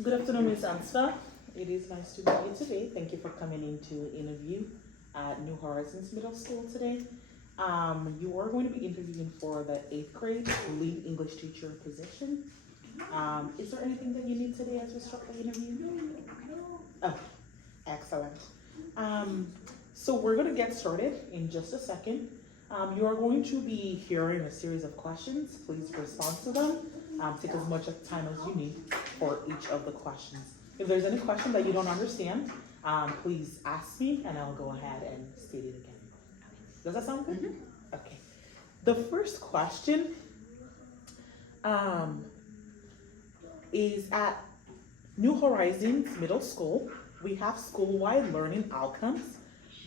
Good afternoon, Ms. Answer. It is nice to meet you today. Thank you for coming in to interview at New Horizons Middle School today. You are going to be interviewing for the 8th grade lead English teacher position. Is there anything that you need today as we start the interview? Oh, excellent. So we're going to get started in just a second. You are going to be hearing a series of questions. Please respond to them. Take as much time as you need for each of the questions. If there's any question that you don't understand, please ask me and I'll go ahead and state it again. Does that sound good? Mm-hmm. Okay. The first question is at New Horizons Middle School. We have school-wide learning outcomes.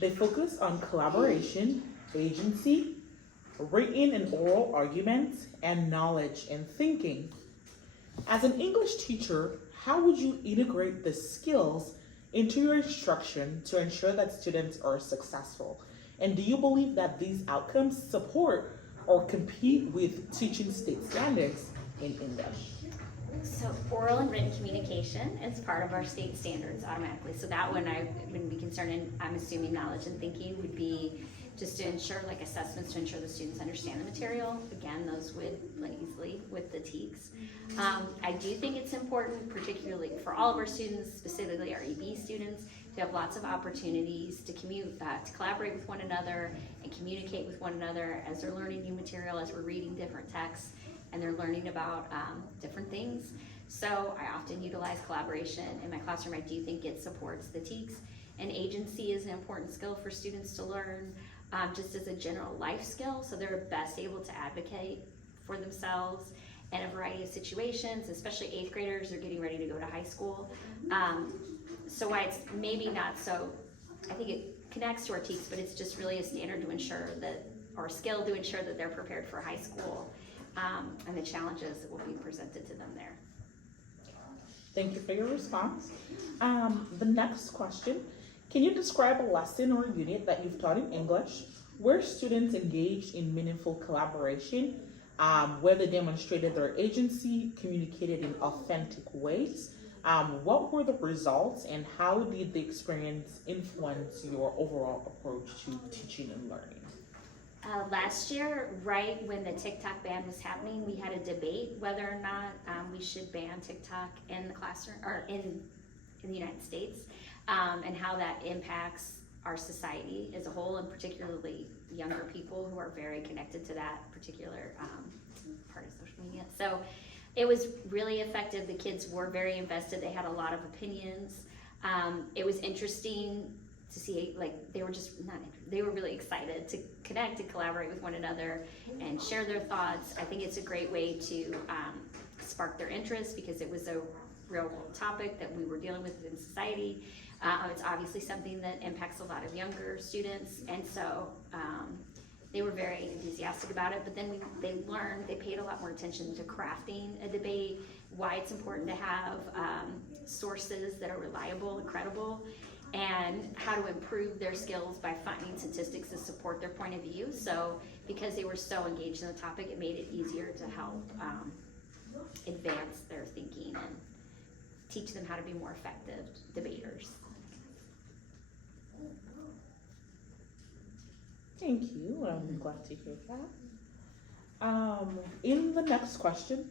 They focus on collaboration, agency, written and oral arguments, and knowledge and thinking. As an English teacher, how would you integrate the skills into your instruction to ensure that students are successful? And do you believe that these outcomes support or compete with teaching state standards in English? So oral and written communication is part of our state standards automatically. So that one I wouldn't be concerned in. I'm assuming knowledge and thinking would be just to ensure, like assessments to ensure the students understand the material. Again, those would like easily with the TEKS. I do think it's important, particularly for all of our students, specifically our EB students, to have lots of opportunities to to collaborate with one another and communicate with one another as they're learning new material, as we're reading different texts, and they're learning about different things. So I often utilize collaboration in my classroom. I do think it supports the TEKS. And agency is an important skill for students to learn, just as a general life skill, so they're best able to advocate for themselves in a variety of situations, especially 8th graders are getting ready to go to high school. So why it's maybe not so, I think it connects to our TEKS, but it's just really a standard to ensure that, or a skill to ensure that they're prepared for high school. And the challenges that will be presented to them there. Thank you for your response. The next question, can you describe a lesson or unit that you've taught in English where students engaged in meaningful collaboration, where they demonstrated their agency, communicated in authentic ways? What were the results and how did the experience influence your overall approach to teaching and learning? Last year, right when the TikTok ban was happening, we had a debate whether or not we should ban TikTok in the classroom or in the United States, and how that impacts our society as a whole, and particularly younger people who are very connected to that particular part of social media. So it was really effective. The kids were very invested. They had a lot of opinions. It was interesting to see, like, they were just they were really excited to connect and collaborate with one another and share their thoughts. I think it's a great way to spark their interest because it was a real world topic that we were dealing with in society. It's obviously something that impacts a lot of younger students, and so they were very enthusiastic about it. But then they paid a lot more attention to crafting a debate, why it's important to have sources that are reliable and credible, and how to improve their skills by finding statistics to support their point of view. So because they were so engaged in the topic, it made it easier to help advance their thinking and teach them how to be more effective debaters. Thank you. I'm glad to hear that. In the next question,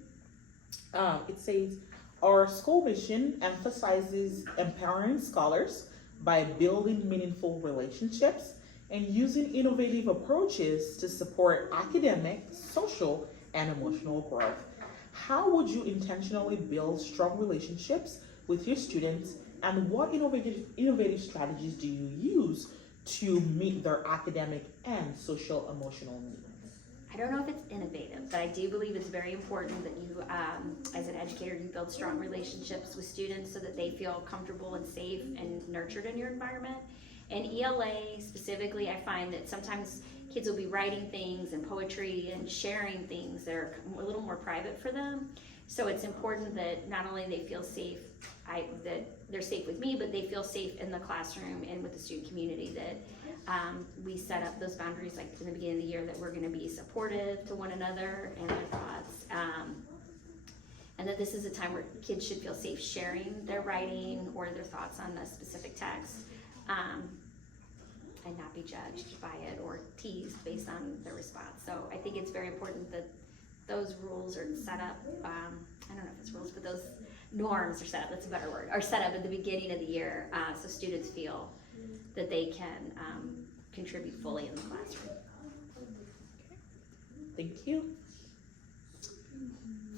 it says, our school mission emphasizes empowering scholars by building meaningful relationships and using innovative approaches to support academic, social, and emotional growth. How would you intentionally build strong relationships with your students, and what innovative strategies do you use to meet their academic and social emotional needs? I don't know if it's innovative, but I do believe it's very important that you, as an educator, you build strong relationships with students so that they feel comfortable and safe and nurtured in your environment. And ELA specifically, I find that sometimes kids will be writing things and poetry and sharing things that are a little more private for them. So it's important that not only they feel safe, that they're safe with me, but they feel safe in the classroom and with the student community, that we set up those boundaries like in the beginning of the year, that we're going to be supportive to one another and their thoughts. and that this is a time where kids should feel safe sharing their writing or their thoughts on a specific text, and not be judged by it or teased based on their response. So I think it's very important that those rules are set up, I don't know if it's rules, but those norms are set up, that's a better word, are set up at the beginning of the year, so students feel that they can contribute fully in the classroom. Thank you.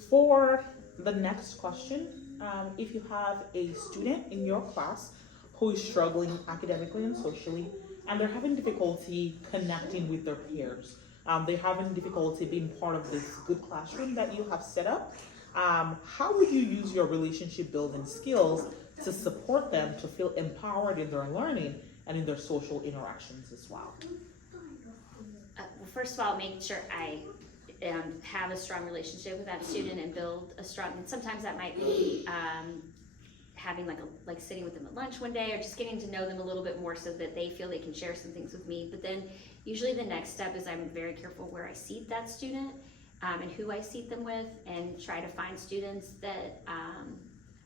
For the next question, if you have a student in your class who is struggling academically and socially, and they're having difficulty connecting with their peers, they're having difficulty being part of this good classroom that you have set up, how would you use your relationship building skills to support them to feel empowered in their learning and in their social interactions as well? Well, first of all, make sure I have a strong relationship with that student and build a strong, and sometimes that might be having like sitting with them at lunch one day, or just getting to know them a little bit more so that they feel they can share some things with me. But then usually the next step is I'm very careful where I seat that student and who I seat them with, and try to find students that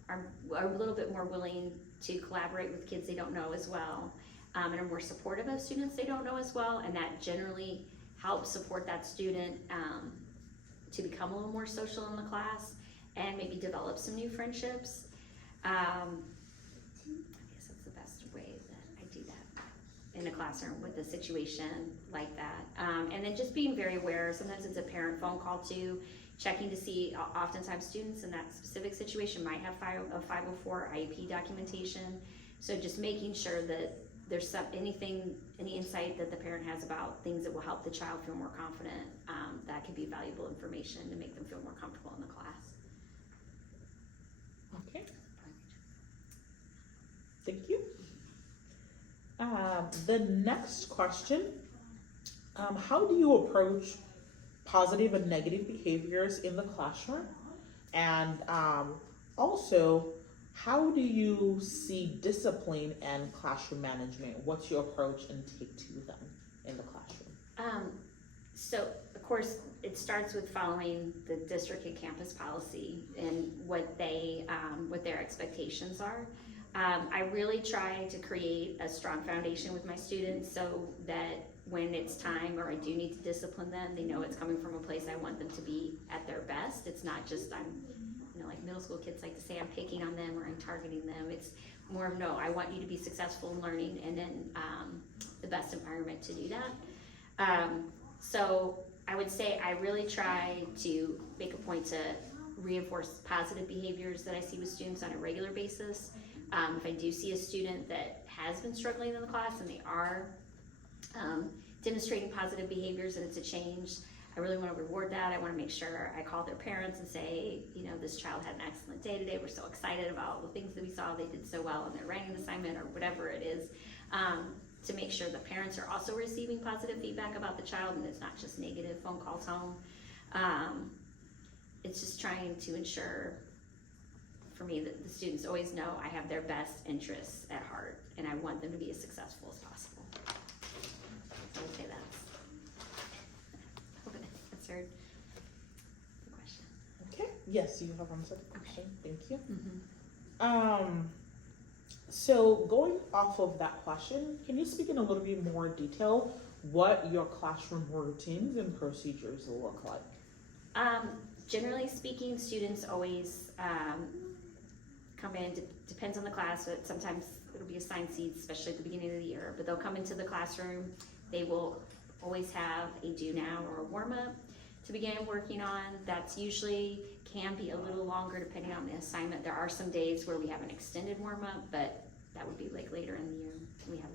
are a little bit more willing to collaborate with kids they don't know as well, and are more supportive of students they don't know as well, and that generally helps support that student to become a little more social in the class and maybe develop some new friendships. I guess that's the best way that I do that in a classroom with a situation like that. And then just being very aware, sometimes it's a parent phone call too, checking to see, oftentimes students in that specific situation might have a 504 IEP documentation. So just making sure that there's any insight that the parent has about things that will help the child feel more confident, that could be valuable information to make them feel more comfortable in the class. Okay. Thank you. The next question, how do you approach positive and negative behaviors in the classroom? And also, how do you see discipline and classroom management? What's your approach and take to them in the classroom? So of course, it starts with following the district and campus policy and what their expectations are. I really try to create a strong foundation with my students so that when it's time or I do need to discipline them, they know it's coming from a place I want them to be at their best. It's not just like middle school kids like to say I'm picking on them or I'm targeting them. It's more of, no, I want you to be successful in learning, and then the best environment to do that. So I would say I really try to make a point to reinforce positive behaviors that I see with students on a regular basis. If I do see a student that has been struggling in the class and they are demonstrating positive behaviors and it's a change, I really want to reward that. I want to make sure I call their parents and say, this child had an excellent day today. We're so excited about the things that we saw. They did so well in their writing assignment or whatever it is, to make sure the parents are also receiving positive feedback about the child and it's not just negative phone calls home. It's just trying to ensure for me that the students always know I have their best interests at heart and I want them to be as successful as possible. I would say that's answered the question. Okay, yes, you have answered the question. Thank you. Mm-hmm. So going off of that question, can you speak in a little bit more detail what your classroom routines and procedures look like? Generally speaking, students always come in, depends on the class, but sometimes it'll be assigned seats, especially at the beginning of the year, but they'll come into the classroom. They will always have a do now or a warm up to begin working on. That's usually can be a little longer depending on the assignment. There are some days where we have an extended warm up, but that would be like later in the year. We have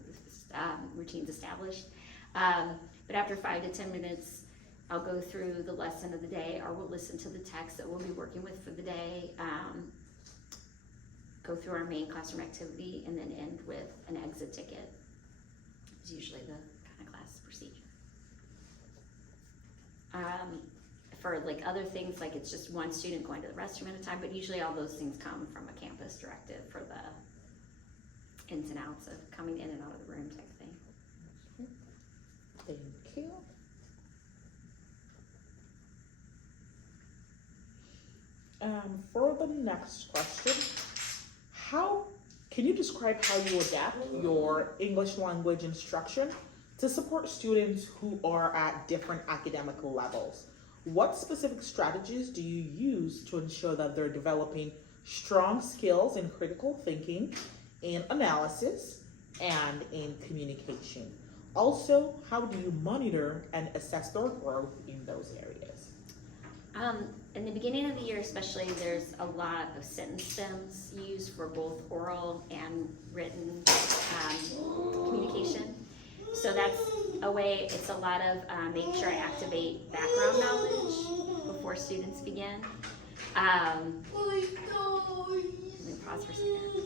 routines established. But after 5 to 10 minutes, I'll go through the lesson of the day, or we'll listen to the text that we'll be working with for the day, go through our main classroom activity, and then end with an exit ticket. It's usually the kind of class procedure. For like other things, like it's just one student going to the restroom at a time, but usually all those things come from a campus directive for the ins and outs of coming in and out of the room type thing. Thank you. For next question. How can you describe how you adapt your English language instruction to support students who are at different academic levels? What specific strategies do you use to ensure that they're developing strong skills in critical thinking, in analysis, and in communication? Also, how do you monitor and assess their growth in those areas? In the beginning of the year especially, there's a lot of sentence stems used for both oral and written communication. So that's a way, it's a lot of making sure I activate background knowledge before students begin. Let me pause for a second.